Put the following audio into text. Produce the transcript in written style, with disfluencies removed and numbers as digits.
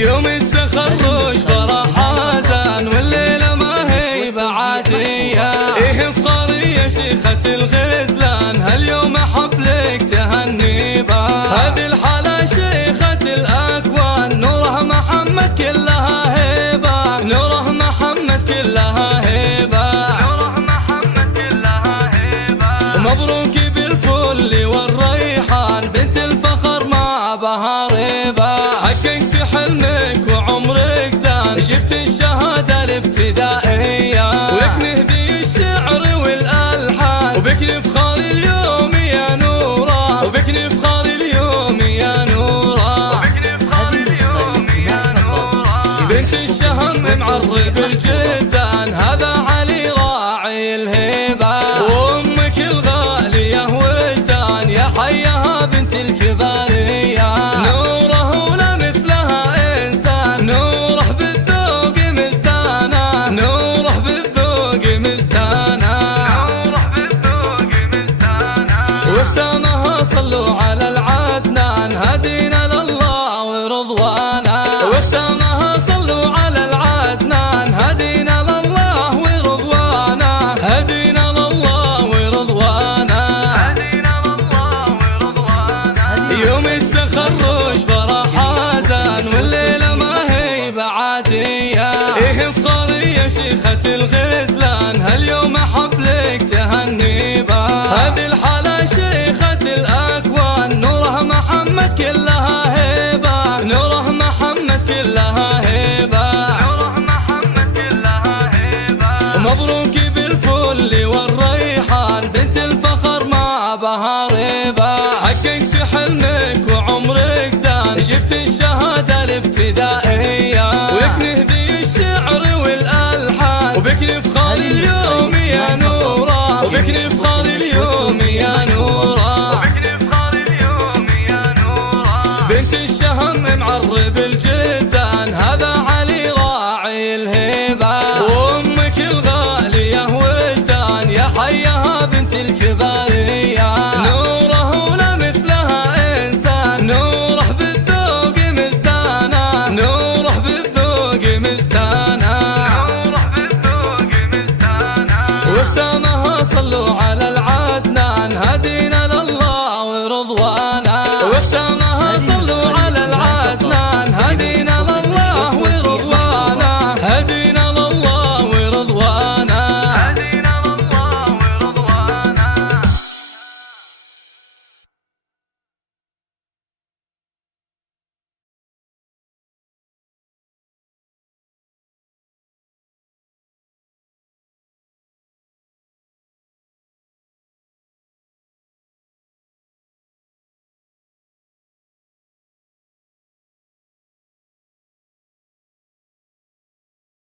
يوم التخرج فرح حزن والليلة ما هي بعادية. إيه افطاري يا شيخة الغزلان هاليوم حفلك تهني با. هذه الحالة شيخة الأكوان نوره محمد كلها هيبة. نوره محمد كلها هيبة. نوره محمد كلها هيبة. مبروك بالفل والريحان بنت الفخر مع بها ريبة. حققت حلمك وعمرك زان جبت الشهادة الابتدائية. ولك نهدي الشعر والألحان وبك نفخر اليوم يا نورة. وبك نفخر اليوم يا نورة. وبك نفخر اليوم يا نورة. بنت الشهم معرب الجدان هذا علي راعي الهيبة. وأمك الغالية وجدان يا حيها بنت الكبارية. نوره ولا مثلها إنسان نوره بالذوق مزدانة. نوره بالذوق مزدانة. نوره بالذوق مزدانة. واختامها صلوا على العدنان هدينا لله ورضوانا. واختامها صلوا على العدنان هدينا لله ورضوانا. هدينا لله ورضوانا. هدينا لله ورضوانا. يوم التخرج فرح حزن والليلة ما هي بعادية. إيه افطاري يا شيخة الغزلان هاليوم حفلك تهني با. هذه الحالة شيخة الأكوان نوره محمد كلها هيبة. نوره محمد كلها هيبة. نوره محمد كلها هيبة. مبروك بالفل والريحان بنت الفخر مع بها